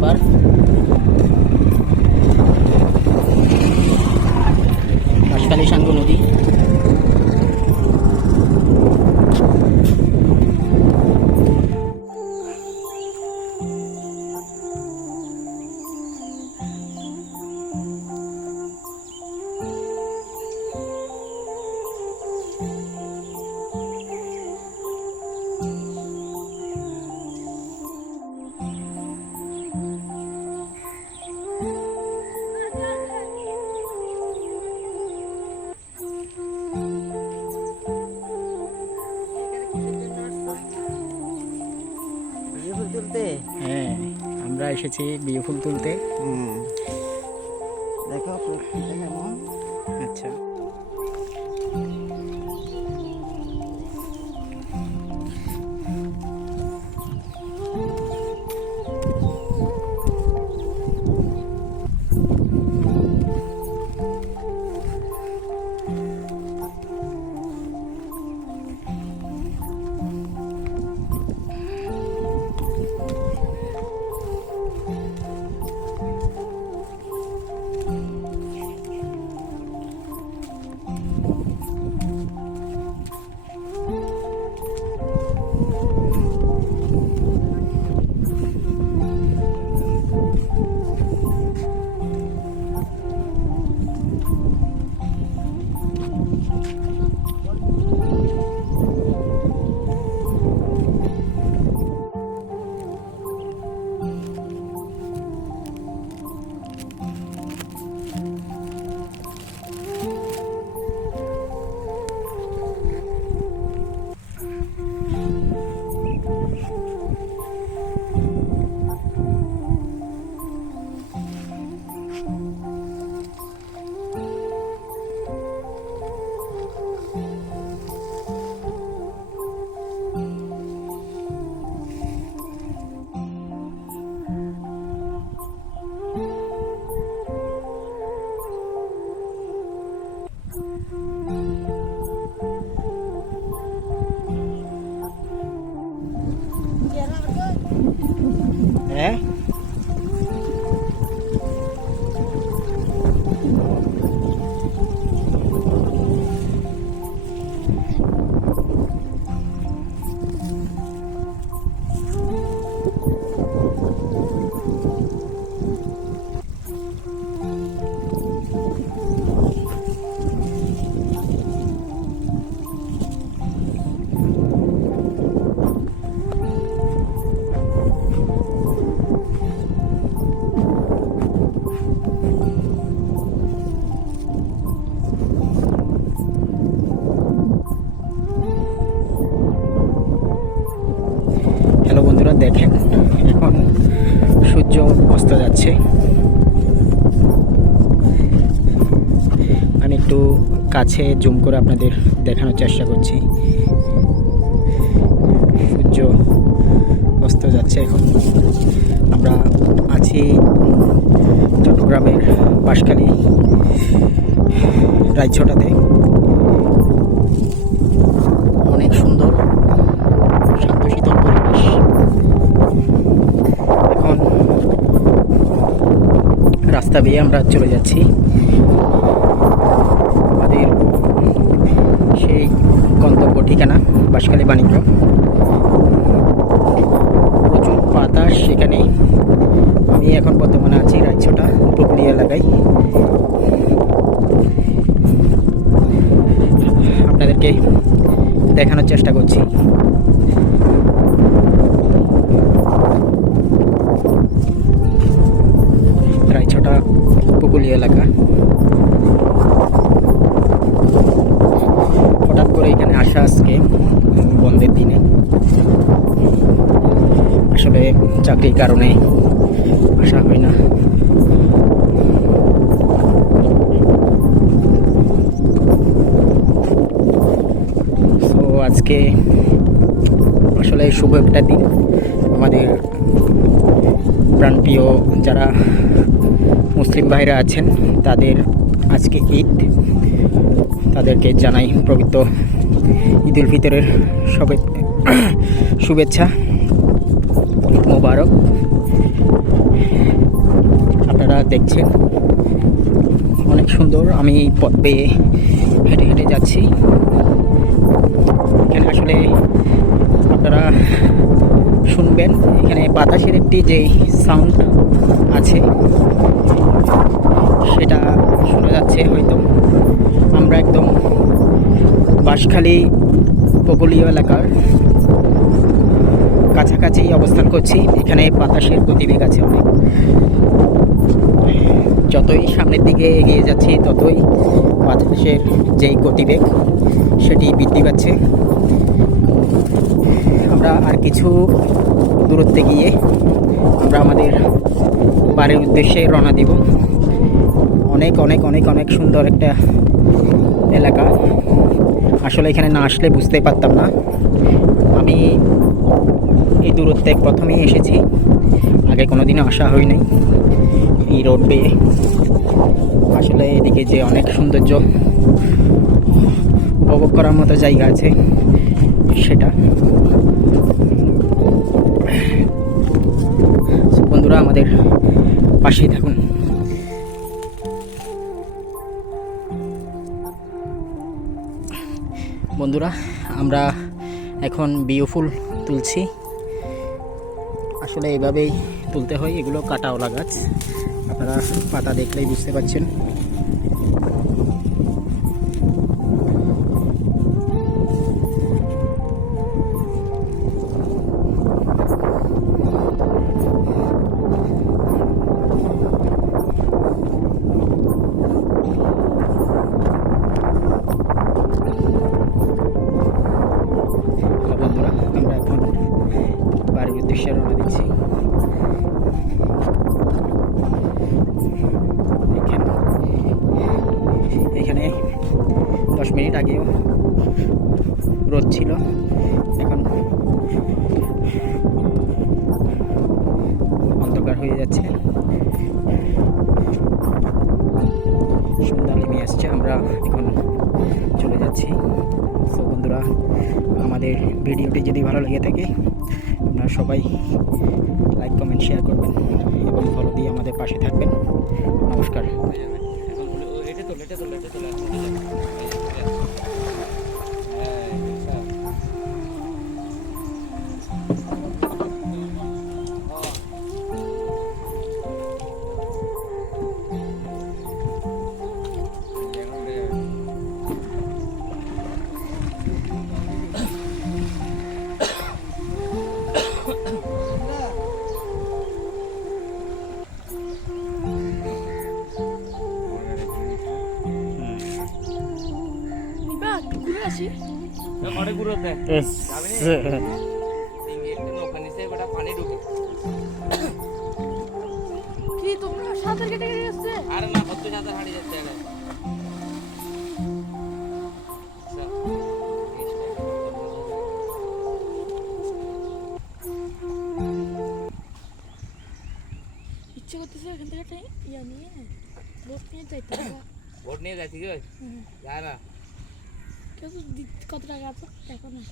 Number. Banshkhali Sangu নদী। হ্যাঁ, আমরা এসেছি বিয়ে ফুল তুলতে। দেখো প্রকৃতিটা কেমন। আচ্ছা, হ্যাঁ হ্যালো বন্ধুরা, দেখেন এখন সূর্য অস্ত যাচ্ছে। আমি একটু কাছে জুম করে আপনাদের দেখানোর চেষ্টা করছি। সূর্য অস্ত যাচ্ছে। এখন আমরা আছি চট্টগ্রামের বাঁশখালী রাইছটাতে। অনেক সুন্দর শান্তশীতল পরিবেশ। এখন রাস্তা বেয়ে আমরা চলে যাচ্ছি আমাদের সেই গন্তব্য ঠিকানা বাঁশখালী বাণিজ্য। প্রচুর বাতাস সেখানে। আমি এখন বর্তমানে আছি রাইছটা উপকূলীয় এলাকায়। আপনাদেরকে দেখানোর চেষ্টা করছি। রাইছটা উপকূলীয় এলাকা। হঠাৎ করে এখানে আসা আজকে বন্ধের দিনে, আসলে চাকরির কারণে আসা হয় না। তো আজকে আসলে শুভ একটা দিন। আমাদের প্রাণপ্রিয় যারা মুসলিম ভাইরা আছেন তাদের আজকে ঈদ। তাদেরকে জানাই পবিত্র ঈদ উল ফিতরের শুভেচ্ছা মোবারক। আপনারা দেখছেন অনেক সুন্দর। আমি পথ পেয়ে হেঁটে হেঁটে যাচ্ছি। এখানে আসলে আপনারা শুনবেন, এখানে বাতাসের একটি যে সাউন্ড আছে সেটা শোনা যাচ্ছে হয়তো। আমরা একদম বাঁশখালী উপকূলীয় এলাকার কাছাকাছি অবস্থান করছি। এখানে বাতাসের গতিবেগ আছে অনেক। যতই সামনের দিকে এগিয়ে যাচ্ছি ততই বাতাসের যেই গতিবেগ সেটি বৃদ্ধি পাচ্ছে। আমরা আর কিছু দূরত্বে গিয়ে আমরা আমাদের বাড়ির উদ্দেশ্যে রওনা দিব। অনেক অনেক অনেক অনেক সুন্দর একটা এলাকা। আসলে এখানে না আসলে বুঝতে পারতাম না। আমি এই দূরত্বে প্রথমেই এসেছি, আগে কোনোদিনও আসা হয়নি এই রোড বেয়ে। আসলে এদিকে যে অনেক সৌন্দর্য উপভোগ করার মতো জায়গা আছে সেটা। বন্ধুরা আমাদের পাশেই থাকুন। বন্ধুরা আমরা এখন বিও ফুল তুলছি। আসলে এইভাবেই তুলতে হয়, এগুলো কাটাওয়ালা গাছ। আপনারা পাতা দেখলেই বুঝতে পারছেন। বন্ধুরা আমরা এখন বাড়ির উদ্দেশ্যে রওনা দিচ্ছি। এখানে 10 মিনিট আগেও রোদ ছিল, এখন অন্ধকার হয়ে যাচ্ছে, সন্ধ্যা নেমে আসছে। আমরা এখন চলে যাচ্ছি। তো বন্ধুরা আমাদের ভিডিওটি যদি ভালো লেগে থাকে আপনারা সবাই লাইক কমেন্ট শেয়ার করবেন এবং ফলো দিয়ে আমাদের পাশে থাকবেন। নমস্কার। ঘুরে আসি অনেক ঘুরোতে পানি ঢুকে কি তোমরা সাঁতার কেটে কেটে আসছে? আরে না কত সাঁতার হারিয়ে যাচ্ছে আরে ইচ্ছে করতেছে এখান থেকে একটা ইয়া নিয়ে বোট নিয়ে যাইতে হবে। বোট নিয়ে যাচ্ছি কি যায় না কেউ তো কত টাকা আছে দেখো না।